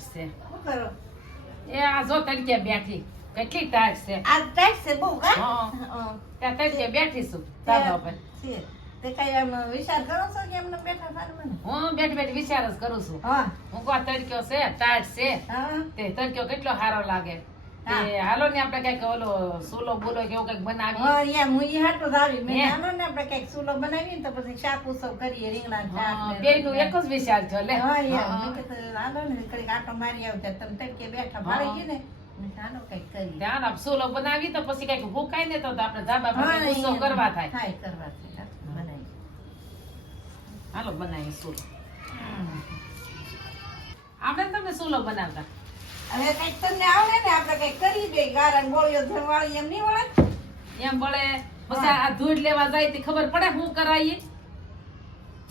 Tight છે. એ આ જો તડકે બેઠી. કેટલી ટાઈટ છે. આ ટાઈટ છે બહુ કા હા. ત્યાં તડકે બેઠી છું. ચાલો પર તે કઈ આમ વિચાર કરો છો કે એમને બેઠા સારું હું બેઠી બેઠી વિચાર જ કરું છું. હા. હું કો તડક્યો છે ટાઈટ છે. હા. તે તડક્યો કેટલો સારો લાગે. તે હા. હાલો ને આપણે કંઈક ઓલો સુલો બોલો કે એવું કંઈક બનાવી હા યા હું હાટો જ આવી. મેં ને આપણે કંઈક સુલો બનાવીએ તો પછી શાક ઉસવ કરીએ રીંગણા શાક બે નું એક જ વિચાર છે લે. હા યા હા. મેં હાલો ને ઘડીક આટો મારી આવતા તમે તડકે બેઠા ભાળી ગયું ને. મેં કીધું હાલો કંઈક કરીએ. ધ્યાન આપ સુલો બનાવી તો પછી કંઈક ભૂખાય ને તો આપણે ધાબા પર ગુસ્સો કરવા થાય. થાય કરવા થાય બનાવી હાલો બનાવી સુલો. આપણે તમે સુલો બનાવતા? હવે કંઈક તમને આવડે ને આપણે કરી દે ગારણ ગોળીઓ ધરવાળી એમ નહીં વળે? એમ વળે. પછી આ ધૂળ લેવા જાય તે ખબર પડે શું કરાઈએ?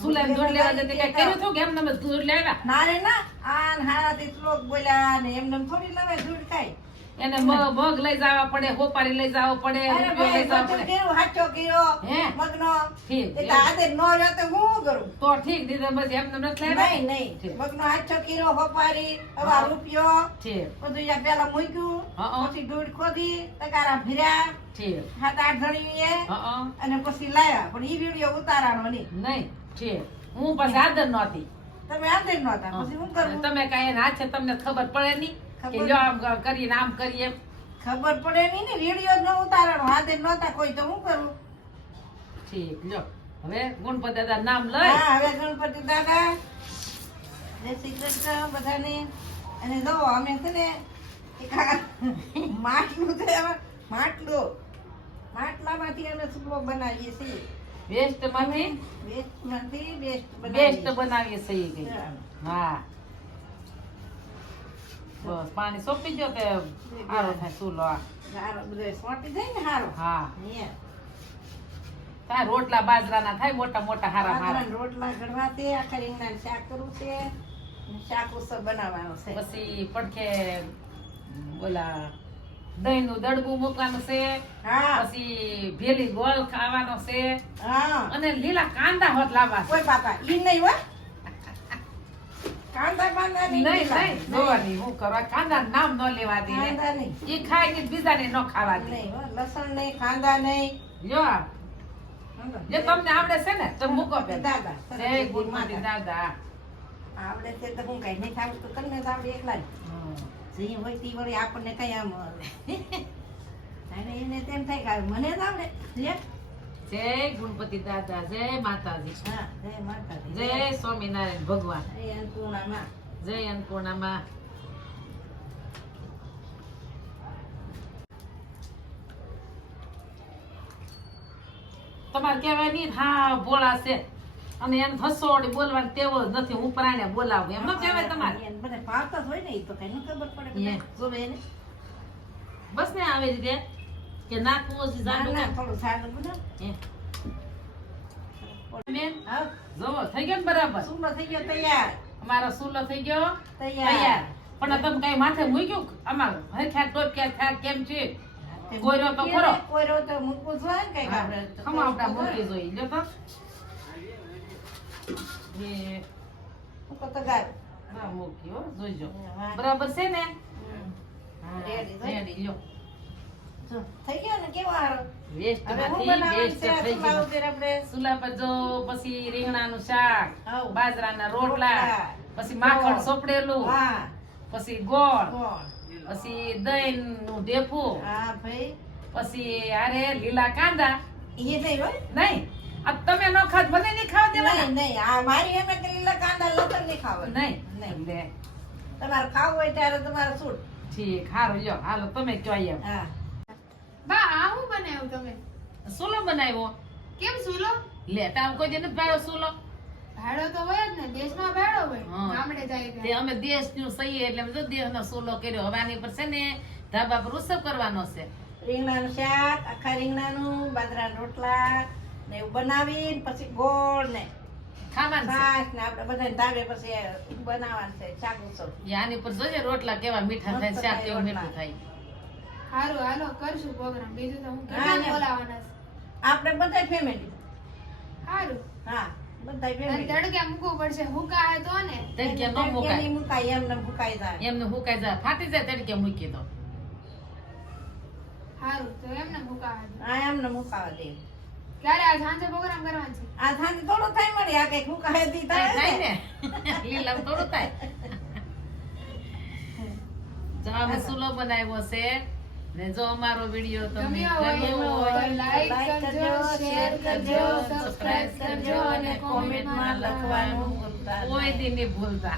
સુલેમ ધૂળ લેવા જાય તે કઈ કર્યું હતું કે એમ જ ધૂળ લેવા? ના રે ના આ હારા તે શ્લોક બોલ્યા ને એમને એમ થોડી લવે ધૂળ ખાય. એને મગ લઈ જવા પડે હોપારી લઈ જવા પડે લઈ જવા પડે. કર્યું હાચો કર્યો હે? મગનો. ઠીક એ તો નો રહ્યો તો હું કરું? તો ઠીક દીધા બસ એમ નથી લેવા? નહીં નહીં. મગનો હાચો કીરો હોપારી હવા રૂપિયો. ઠીક. બધું યા પેલા મૂક્યું. પછી દૂધ ખોદી તકારા ભર્યા. ઠીક. સાત આઠ જણી એ અને પછી લાયા પણ ઈ વીડિયો ઉતારાનો નહીં. નહીં ઠીક. હું પછી આદર નહોતી. તમે આદર નહોતા. પછી હું કરું? તમે કઈ ના છે તમને ખબર પડે નહીં. કે ખબર- આમ કરીએ ખબર પડે નહીં ને વીડિયો નો ઉતારણ હાથે નહોતા કોઈ તો હું કરું? ઠીક લ્યો હવે ગણપતિ દાદા નામ લઈ. હા હવે ગણપતિ દાદા જય શ્રી કૃષ્ણ બધાને. અને જો અમે છે ને માટલું છે માટલો માટલું. માટલામાંથી અમે સુપડો બનાવીએ છીએ. વેસ્ટમાંથી? વેસ્ટમાંથી બેસ્ટ બેસ્ટ બનાવીએ છીએ. હા. બસ પાણી સોંપી દો તે સારો થાય ચૂલો આ. હા. થાય રોટલા બાજરાના થાય મોટા મોટા હારા હારા. રોટલા ઘડવા છે આખા રીંગણાનું શાક કરવું છે શાક ઉસળ બનાવવાનો છે. પછી પડખે બોલા દહીં નું દડબું મૂકવાનું છે હા. પછી ભેલી ગોળ ખાવાનો છે હા. અને લીલા કાંદા હોત લાવવા કોઈ બાપા ઈ નહીં હો કાંદા બાંદા નહીં નહીં જોવાની હું કરવા? કાંદા નામ ન લેવા દે કાંદા નહીં. એ ખાય કે બીજાને ન ખાવા દે લસણ નહીં કાંદા નહીં. જો જે તમને આવડે છે ને તો મૂકો બેન. દાદા જય ગુરુમતી દાદા. આવડે છે તો હું કઈ નહીં ખાવું તો તમને જ આવડે એકલા જ. જે હોય તે વળી આપણને કઈ આમ એને તેમ થાય કે મને જ આવડે. લે. જય ગુણપતિ દાદા જય માતાજી. જય માતાજી. જય સ્વામિનારાયણ ભગવાન. જય અન્નપૂર્ણામાં. તમારે કહેવાય નહીં હા ભોળા છે અને એને હસોડી બોલવાની ટેવો જ નથી હું પ્રાણે બોલાવું. એમ ન કહેવાય તમારે? બધા ભાવતા હોય ને એ તો કઈ ન ખબર પડે જોવે બસ ને આવી રીતે કે નાખવું હજી ના જાડું ના થોડું સારું બધા હે. બેન હા જોવો થઈ ગયો ને બરાબર સુલો થઈ ગયો તૈયાર અમારો સુલો થઈ ગયો તૈયાર તૈયાર પણ તમે કઈ માથે મૂક્યું આમાં હરખ્યા ટોપ્યા થયા કેમ છે કોયરો તો ખરો. કોયરો તો મૂકવું જોઈએ ને કંઈક હા, આપણે ખમા આપડા મૂકી જોઈએ જો તો એ મૂકો તો ગાર હા મૂક્યો જોઈજો હા. બરાબર છે ને હમ. હા, રેડી, જોઈ. રેડી, લ્યો જો, થઈ ગયો ને કેવો? હારો વેસ્ટમાંથી થઈ સુલા પર જો પછી રીંગણાનું શાક બાજરાના રોટલા. પછી માખણ સોપડેલું પછી ગોળ પછી દહીં નું ડેફું હા ભાઈ. પછી અરે લીલા કાંદા. એ નહીં હોય? નહીં. આ તમે ન ખાત મને નહીં ખાવા દેવાના. નહીં. નહીં આ મારી એમ કે લીલા કાંદા લસણ નહીં ખાવા. નહીં. નહીં. લે તમારે ખાવું હોય ત્યારે તમારે છૂટ ઠીક હારું લ્યો. હાલો તમે જોઈએ હા. બા આ હું બનાવ્યું તમે? સુલો બનાવ્યો. કેમ સુલો? લે તામ કોઈ દી નથી ભાડ્યો ભાડો તો હોય જ ને દેશમાં ભાડો હોય. ગામડે જાય તે અમે દેશનું સહીએ એટલે અમે તો દેશનો કર્યો. હવે આની પર છે ને ધાબા પર ઉત્સવ કરવાનો છે. રીંગણાનું શાક આખા રીંગણાનું બાજરાના રોટલા ને એવું બનાવીને પછી ગોળ ને ખાવાનું છે. છાશ ને આપણે બધા ધાબે પછી બનાવવાનું છે શાક ઉસળ આની પર જોજે રોટલા કેવા મીઠા થાય શાક કેવું મીઠું થાય. સારું હાલો કરશું પ્રોગ્રામ. બીજું તો હું હા, કેટલા બોલાવાના છે. આપણે બધા ફેમિલી હારું. હા બધા ફેમિલી તડકે મૂકવું પડશે. હુકાય તો ને? તડકે ન મુકાય. મુકાય, એમને મુકાઈ જાય. એમને હુકાઈ જાય. ફાટી જાય તડકે મૂકી દો હારું તો એમને હુકાવા દો. આ એમને મુકાવા દે. ક્યારે આ સાંજે પ્રોગ્રામ કરવાનો છે? આ સાંજે થોડો થાય મળી. આ કઈ મુકાય દી થાય. ને. લીલા થોડો થાય. જવાબ સુલો બનાવ્યો છે. ને જો અમારો વીડિયો તમને ગમ્યો હોય લાઈક કરજો શેર કરજો સબસ્ક્રાઇબ કરજો અને કોમેન્ટમાં લખવાનું ભૂલતા કોઈ. દી નહીં ભૂલતા